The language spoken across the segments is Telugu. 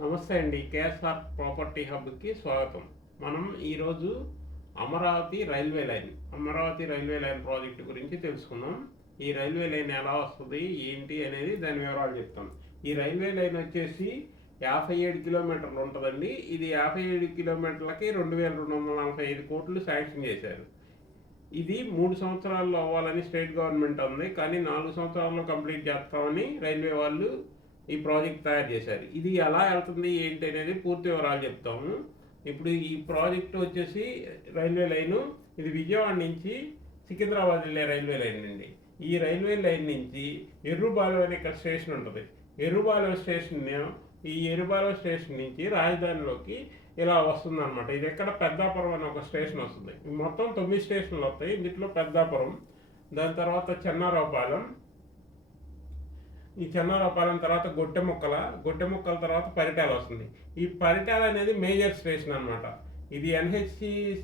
నమస్తే అండి. కేఎస్ఆర్ ప్రాపర్టీ హబ్కి స్వాగతం. మనం ఈరోజు అమరావతి రైల్వే లైన్ ప్రాజెక్టు గురించి తెలుసుకుందాం. ఈ రైల్వే లైన్ ఎలా వస్తుంది, ఏంటి అనేది దాని వివరాలు చెప్తాం. ఈ రైల్వే లైన్ వచ్చేసి 57 కిలోమీటర్లు ఉంటుందండి. ఇది 57 కిలోమీటర్లకి 2245 కోట్లు శాంక్షన్ చేశారు. ఇది 3 సంవత్సరాల్లో అవ్వాలని స్టేట్ గవర్నమెంట్ ఉంది, కానీ 4 సంవత్సరాల్లో కంప్లీట్ చేస్తామని రైల్వే వాళ్ళు ఈ ప్రాజెక్ట్ తయారు చేశారు. ఇది ఎలా వెళ్తుంది ఏంటి అనేది పూర్తి వివరాలు చెప్తాము. ఇప్పుడు ఈ ప్రాజెక్ట్ వచ్చేసి రైల్వే లైను, ఇది విజయవాడ నుంచి సికింద్రాబాద్ వెళ్ళే రైల్వే లైన్ అండి. ఈ రైల్వే లైన్ నుంచి ఎర్రుబాలెం అనే ఇక్కడ స్టేషన్ ఉంటుంది. ఎర్రుబాలెం స్టేషన్ నుంచి రాజధానిలోకి ఇలా వస్తుంది అనమాట. ఇది ఎక్కడ పెద్దాపురం అనే ఒక స్టేషన్ వస్తుంది. మొత్తం 9 స్టేషన్లు వస్తాయి. ఇందులో పెద్దాపురం, దాని తర్వాత చెన్నారావుపాలెం, ఈ చెన్నారావుపాలెం తర్వాత గొట్టెముక్కల తర్వాత పరిటాల వస్తుంది. ఈ పరిటాల అనేది మేజర్ స్టేషన్ అనమాట. ఇది NH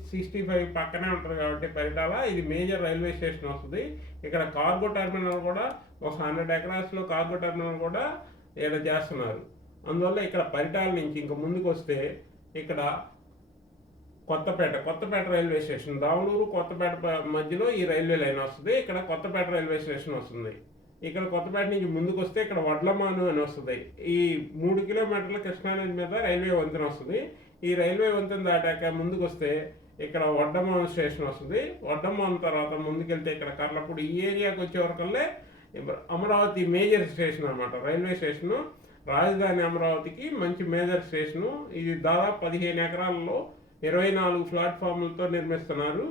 65 పక్కనే ఉంటుంది కాబట్టి పరిటాల ఇది మేజర్ రైల్వే స్టేషన్ వస్తుంది. ఇక్కడ కార్గో టెర్మినల్ కూడా ఒక 100 ఎకరాస్లో కార్గో టెర్మినల్ కూడా ఇక్కడ చేస్తున్నారు. అందువల్ల ఇక్కడ పరిటాల నుంచి ఇంకా ముందుకు వస్తే ఇక్కడ కొత్తపేట రైల్వే స్టేషన్, దావులూరు కొత్తపేట మధ్యలో ఈ రైల్వే లైన్ వస్తుంది. ఇక్కడ కొత్తపేట రైల్వే స్టేషన్ వస్తుంది. ఇక్కడ కొత్తపేట నుంచి ముందుకు వస్తే ఇక్కడ వడ్లమాను అని వస్తుంది. ఈ 3 కిలోమీటర్ల కృష్ణానది మీద రైల్వే వంతెన వస్తుంది. ఈ రైల్వే వంతెన దాటాక ముందుకు వస్తే ఇక్కడ వడ్డమాను స్టేషన్ వస్తుంది. వడ్డమాను తర్వాత ముందుకెళ్తే ఇక్కడ కర్లపూడి, ఈ ఏరియాకి వచ్చే వరకల్లే అమరావతి మేజర్ స్టేషన్ అనమాట. రైల్వే స్టేషను రాజధాని అమరావతికి మంచి మేజర్ స్టేషను. ఇది దాదాపు 15 ఎకరాల్లో 24 ప్లాట్ఫామ్లతో నిర్మిస్తున్నారు.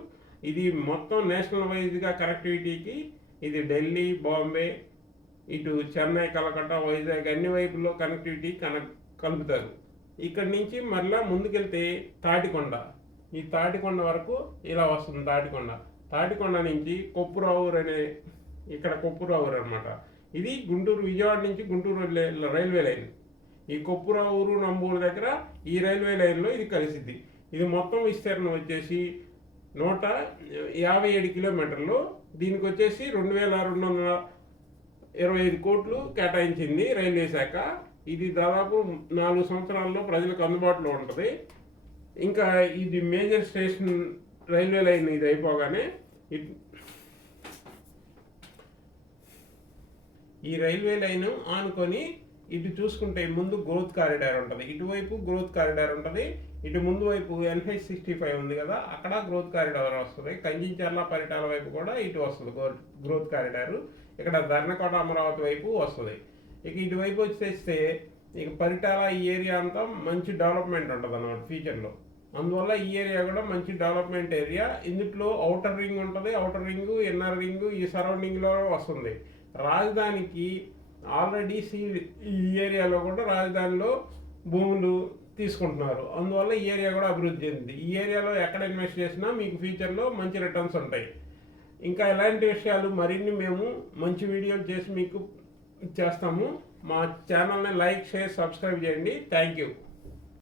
ఇది మొత్తం నేషనల్ వైజ్గా కనెక్టివిటీకి ఇది ఢిల్లీ, బాంబే, ఇటు చెన్నై, కలకత్తా, వైజాగ్ అన్ని వైపుల్లో కనెక్టివిటీ కలుపుతారు. ఇక్కడి నుంచి మళ్ళీ ముందుకెళ్తే తాటికొండ, ఈ తాటికొండ వరకు ఇలా వస్తుంది. తాటికొండ నుంచి కొప్పురావూరు అనే ఇక్కడ కొప్పురావూరు అనమాట. ఇది విజయవాడ నుంచి గుంటూరు రైల్వే లైన్. ఈ కొప్పురావూరు, నంబూరు దగ్గర ఈ రైల్వే లైన్లో ఇది కలిసిద్ది. ఇది మొత్తం విస్తీర్ణం వచ్చేసి 157 కిలోమీటర్లు. దీనికి వచ్చేసి 2225 కోట్లు కేటాయించింది రైల్వే శాఖ. ఇది దాదాపు 4 సంవత్సరాల్లో ప్రజలకు అందుబాటులో ఉంటుంది. ఇంకా ఇది మేజర్ స్టేషన్ రైల్వే లైన్ ఇది అయిపోగానే ఈ రైల్వే లైన్ ఆనుకొని ఇటు చూసుకుంటే ముందు గ్రోత్ కారిడార్ ఉంటుంది. ఇటువైపు గ్రోత్ కారిడార్ ఉంటుంది. ఇటు ముందు వైపు NH 65 ఉంది కదా, అక్కడ గ్రోత్ కారిడార్ వస్తుంది. కంచించర్ల, పరిటాల వైపు కూడా ఇటు వస్తుంది గ్రోత్ కారిడారు. ఇక్కడ ధర్నకోట, అమరావతి వైపు వస్తుంది. ఇక ఇటువైపు వచ్చేస్తే ఇక పరిటాల ఈ ఏరియా అంతా మంచి డెవలప్మెంట్ ఉంటుంది అన్నమాట ఫ్యూచర్లో. అందువల్ల ఈ ఏరియా కూడా మంచి డెవలప్మెంట్ ఏరియా. ఇందులో అవుటర్ రింగ్ ఉంటుంది, అవుటర్ రింగు, ఇన్నర్ రింగు ఈ సరౌండింగ్లో వస్తుంది. రాజధానికి ఆల్రెడీ ఈ ఏరియాలో కూడా రాజధానిలో భూములు తీసుకుంటున్నారు. అందువల్ల ఈ ఏరియా కూడా అభివృద్ధి చెందింది. ఈ ఏరియాలో ఎక్కడ ఇన్వెస్ట్ చేసినా మీకు ఫ్యూచర్లో మంచి రిటర్న్స్ ఉంటాయి. ఇంకా ఇలాంటి విషయాలు మరిన్ని మేము మంచి వీడియోలు చేసి మీకు చేస్తాము. మా ఛానల్ని లైక్, షేర్, సబ్స్క్రైబ్ చేయండి. Thank you.